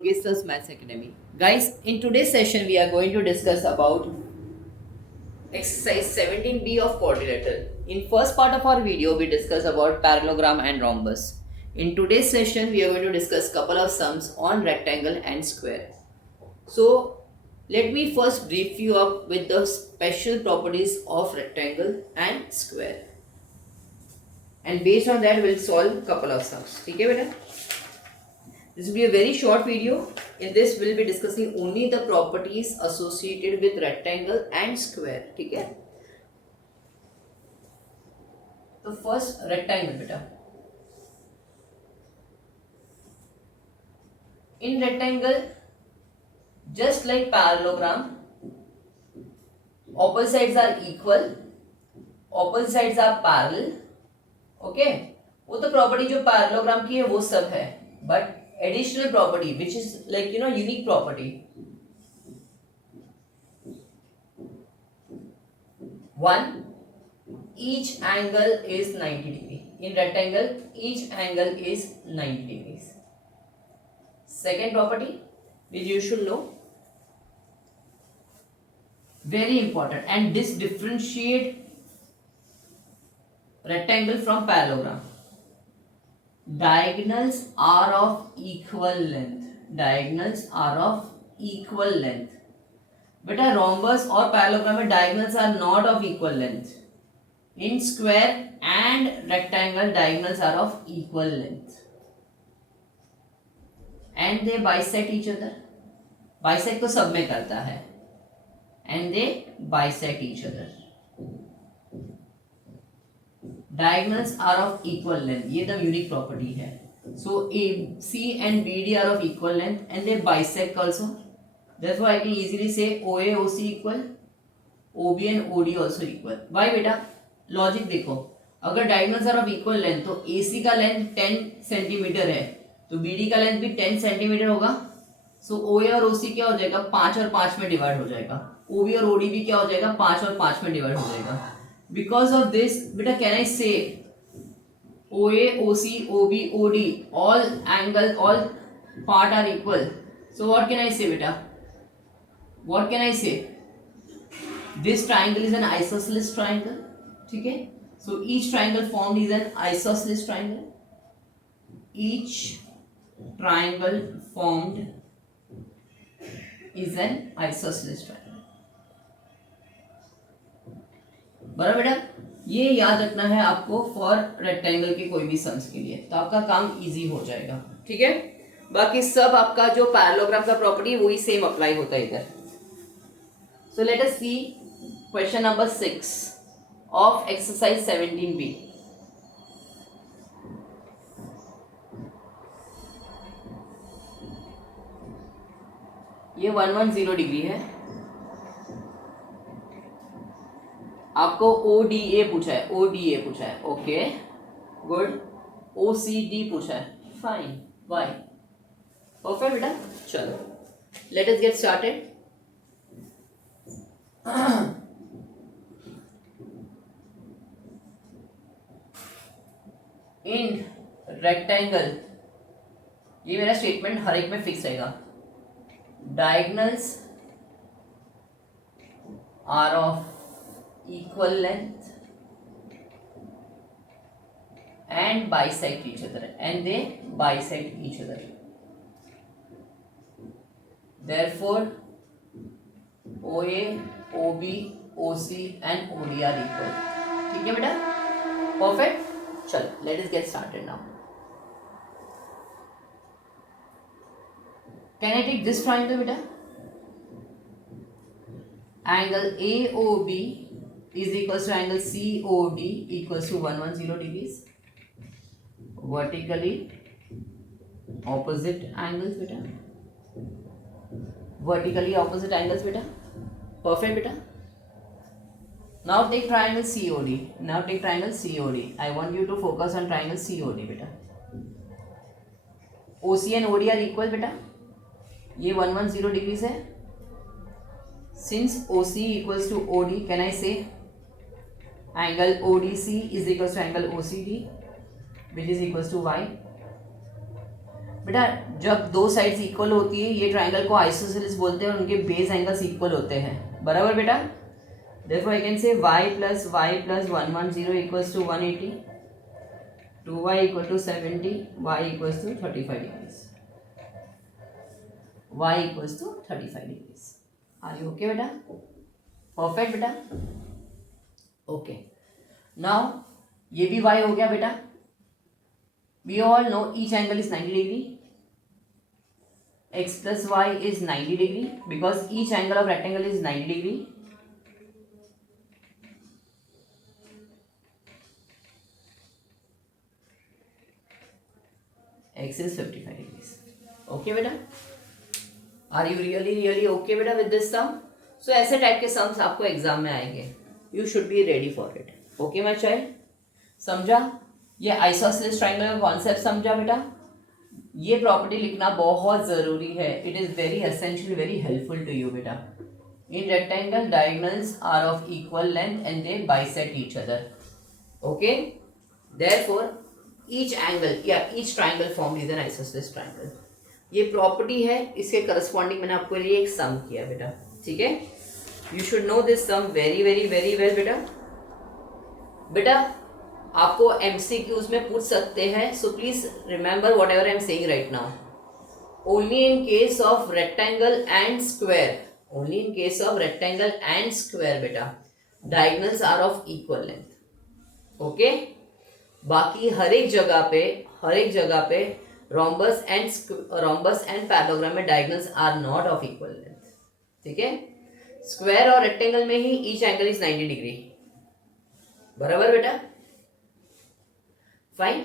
Gistas Maths Academy. Guys, in today's session, we are going to discuss about exercise 17b of quadrilateral. In first part of our video, we discuss about parallelogram and rhombus. In today's session, we are going to discuss couple of sums on rectangle and square. So, let me first brief you up with the special properties of rectangle and square. And based on that, we'll solve couple of sums. Okay, beta? This will be a very short video. In this, we'll be discussing only the properties associated with rectangle and square. Okay? So first rectangle, beta. In rectangle, just like parallelogram, opposite sides are equal, opposite sides are parallel. Okay? वो तो property जो parallelogram की है वो सब है, but additional property which is like unique property. One, each angle is 90 degree. In rectangle, each angle is 90 degrees. Second property which you should know, very important, and this differentiate rectangle from parallelogram. Diagonals are of equal length. Diagonals are of equal length. बेटा rhombus और parallelogram में diagonals are not of equal length. In square and rectangle, diagonals are of equal length. And they bisect each other. Bisect तो सब में करता है. And they bisect each other. Diagonals are of equal length. ये the unique property है. So AC and BD are of equal length and they bisect also. Therefore I can easily say OA OC equal, OB and OD also equal. Why बेटा? Logic देखो. अगर diagonals are of equal length तो AC का length 10 centimetre है तो BD का length भी 10 centimetre होगा. So OA और OC क्या हो जाएगा? 5 और 5 में डिवाइड हो जाएगा. OB और OD भी क्या हो जाएगा? 5 और 5 में डिवाइड हो जाएगा. Because of this, beta, can I say OA, OC, OB, OD, all angles, all part are equal? So what can I say, beta? What can I say? This triangle is an isosceles triangle. Okay? So each triangle formed is an isosceles triangle. Each triangle formed is an isosceles triangle. बराबर बेटा, ये याद रखना है आपको for rectangle के कोई भी सम्स के लिए, तो आपका काम इजी हो जाएगा. ठीक है, बाकी सब आपका जो पैरेललोग्राम का प्रॉपर्टी है वही सेम अप्लाई होता है इधर. So let us see question number 6 of exercise 17b. ये 110 डिग्री है. आपको ODA पूछा है, ODA पूछा है. Okay good. OCD पूछा है. फाइन. वाई. परफेक्ट बेटा. चलो let us get started. In rectangle, ये मेरा स्टेटमेंट हर एक में फिक्स रहेगा. Diagonals are of equal length and bisect each other, and they bisect each other. Therefore OA, OB, OC and OD are equal. ठीक है बेटा. परफेक्ट. चलो let us get started now. Can I take this triangle बेटा? Angle AOB is equals to angle COD equals to 110 degrees. Vertically opposite angles beta. Vertically opposite angles beta. Perfect beta. Now take triangle COD. Now take triangle COD. I want you to focus on triangle COD beta. OC and OD are equal beta. ये 110 degrees है. Since OC equals to OD, can I say angle ODC is equals to angle OCD, which is equals to Y. बेटा जब दो sides equal होती है ये triangle को isosceles बोलते हैं और उनके बेस एंगल्स इक्वल होते हैं, बराबर बेटा। therefore I can say y plus 110 equals to 180, 2y equal to 70, y equals to 35 degrees, y equals to 35 degrees. Are you okay बेटा? Perfect बेटा। Okay, now ये भी y हो गया बेटा। We all know each angle is 90 degree. X plus y is 90 degree because each angle of rectangle is 90 degree. X is 55 degrees. Okay बेटा? Are you really okay बेटा with this sum? So ऐसे type के sums आपको exam में आएंगे. You should be ready for it. Okay my child? समझा? ये isosceles triangle का कॉन्सेप्ट समझा बेटा? ये प्रॉपर्टी लिखना बहुत ज़रूरी है. It is very essential, very helpful to you बेटा. In rectangle diagonals are of equal length and they bisect each other. Okay, therefore each angle या each triangle form is an isosceles triangle. ये property है, इसके corresponding मैंने आपके लिए एक सम किया बेटा. ठीक है, you should know this some very very very well बेटा. बेटा आपको एमसीक्यूज में पूछ सकते हैं, so please remember whatever I am saying right now. Only in case of rectangle and square, only in case of rectangle and square बेटा diagonals are of equal length. Okay, बाकी हर एक जगह पे रोम्बस एंड पैरेललोग्राम में diagonals are not of equal length. ठीक है, square और रेक्टेंगल में ही ईच एंगल इज 90 डिग्री. बराबर बेटा? Fine.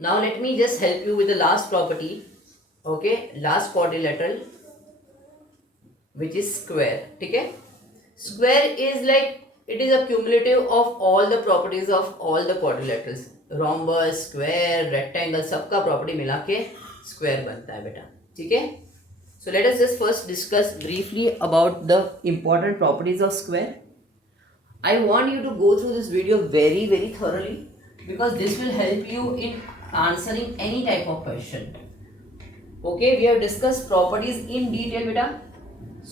Now let me just help you with the last property. Okay, last quadrilateral, which is square. ठीक है, square is like it is a cumulative of all the properties of all the quadrilaterals. Rhombus, square, rectangle, सबका property मिला के square बनता है बेटा. ठीक है, so let us just first discuss briefly about the important properties of square. I want you to go through this video very very thoroughly, because this will help you in answering any type of question. Okay, we have discussed properties in detail बेटा.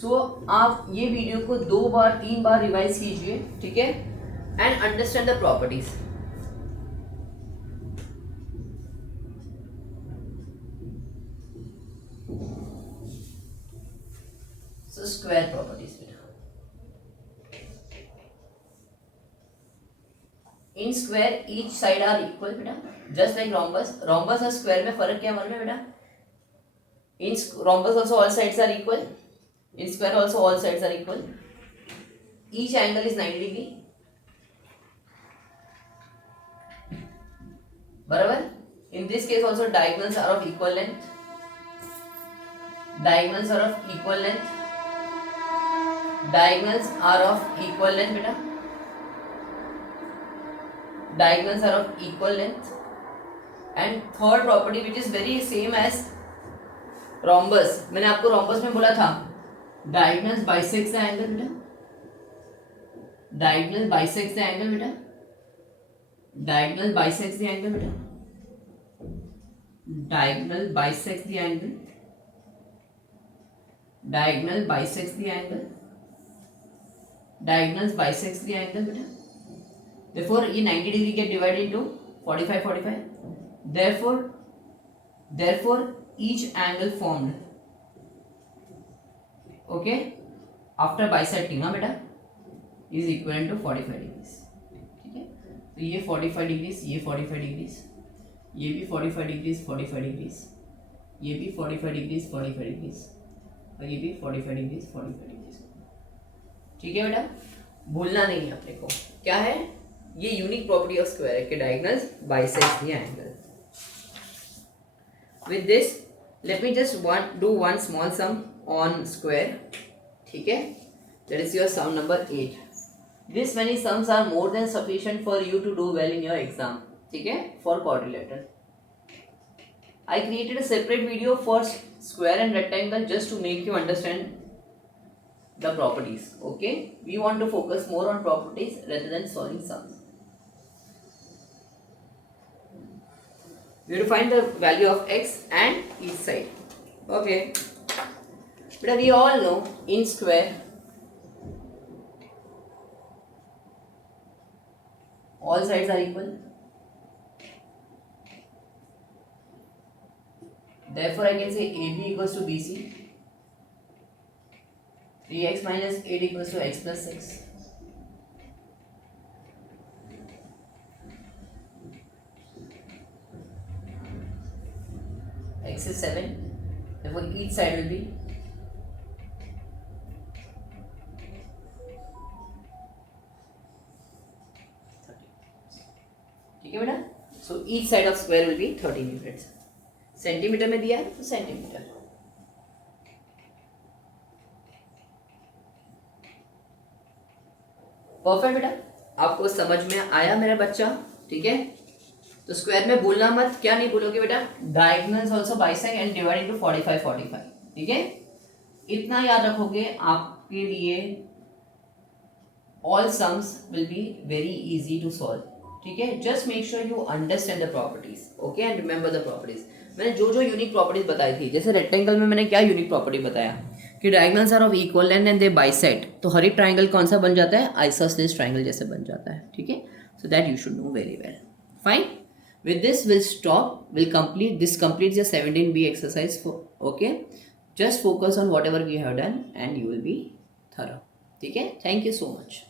So आप ये video को 2 बार 3 बार revise कीजिए. ठीक है, and understand the properties. So square properties बेटा. In square each side are equal बेटा, just like rhombus. Rhombus और स्क्वायर में फर्क क्या मालूम है बेटा? In rhombus also all sides are equal, in square also all sides are equal. Each angle is 90 degree. बराबर? In this case also diagonals are of equal length, diagonals are of equal length, diagonals are of equal length बेटा. Diagonals are of equal length. And third property which is very same as rhombus, मैंने आपको rhombus में बोला था diagonals bisects the angle बेटा, diagonal bisects the angle बेटा, diagonal bisects the angle बेटा, diagonal bisects the angle, diagonal bisects the angle, diagonals bisects the angle बेटा. Therefore ये 90 degree get divided into 45. Therefore each angle formed, okay, after bisecting ना बेटा is equivalent to 45 degrees. ठीक है, तो ये 45 degrees, ये 45 डिग्रीज, ये भी 45 डिग्रीज 45 डिग्रीज, ये भी 45 डिग्रीज 45 डिग्रीज, और ये भी 45 डिग्रीज 45 डिग्रीज. ठीक है बेटा, भूलना नहीं है अपने को. क्या है ये यूनिक प्रॉपर्टी ऑफ स्क्वायर है कि diagonals bisect the angle. With this let me just do one small sum on square. ठीक है, that is your sum number 8. This many sums are more than sufficient for you to do well in your exam. ठीक है, for quadrilateral I created a separate video for square and rectangle just to make you understand the properties. Okay, we want to focus more on properties rather than solving sums. We have to find the value of x and each side. Okay. But we all know in square all sides are equal. Therefore, I can say AB equals to BC. 3x minus 8 equals to x plus 6. X is 7. Therefore, each side will be 30. ठीक है बेटा? So each side of square will be 13 units. Centimetre में दिया है तो centimetre. Perfect बेटा, आपको समझ में आया मेरा बच्चा? ठीक है, तो स्क्वायर में भूलना मत. क्या नहीं भूलोगे बेटा? Diagonals also bisect and divide into 45 45. ठीक है, इतना याद रखोगे आपके लिए all sums will be very easy to solve. ठीक है, just make sure you understand the properties. Okay, and remember the properties. मैंने जो जो यूनिक प्रॉपर्टीज बताई थी, जैसे रेक्टेंगल में मैंने क्या यूनिक प्रॉपर्टी बताया कि diagonals are of equal length and they bisect. तो हर एक ट्राइंगल कौन सा बन जाता है? आइसोसेलेस ट्राइंगल जैसे बन जाता है. ठीक है, so that you should know very well. Fine, with this we'll stop. We'll complete this, completes your 17b exercise for. Okay, just focus on whatever we have done and you will be thorough. ठीक है, thank you so much.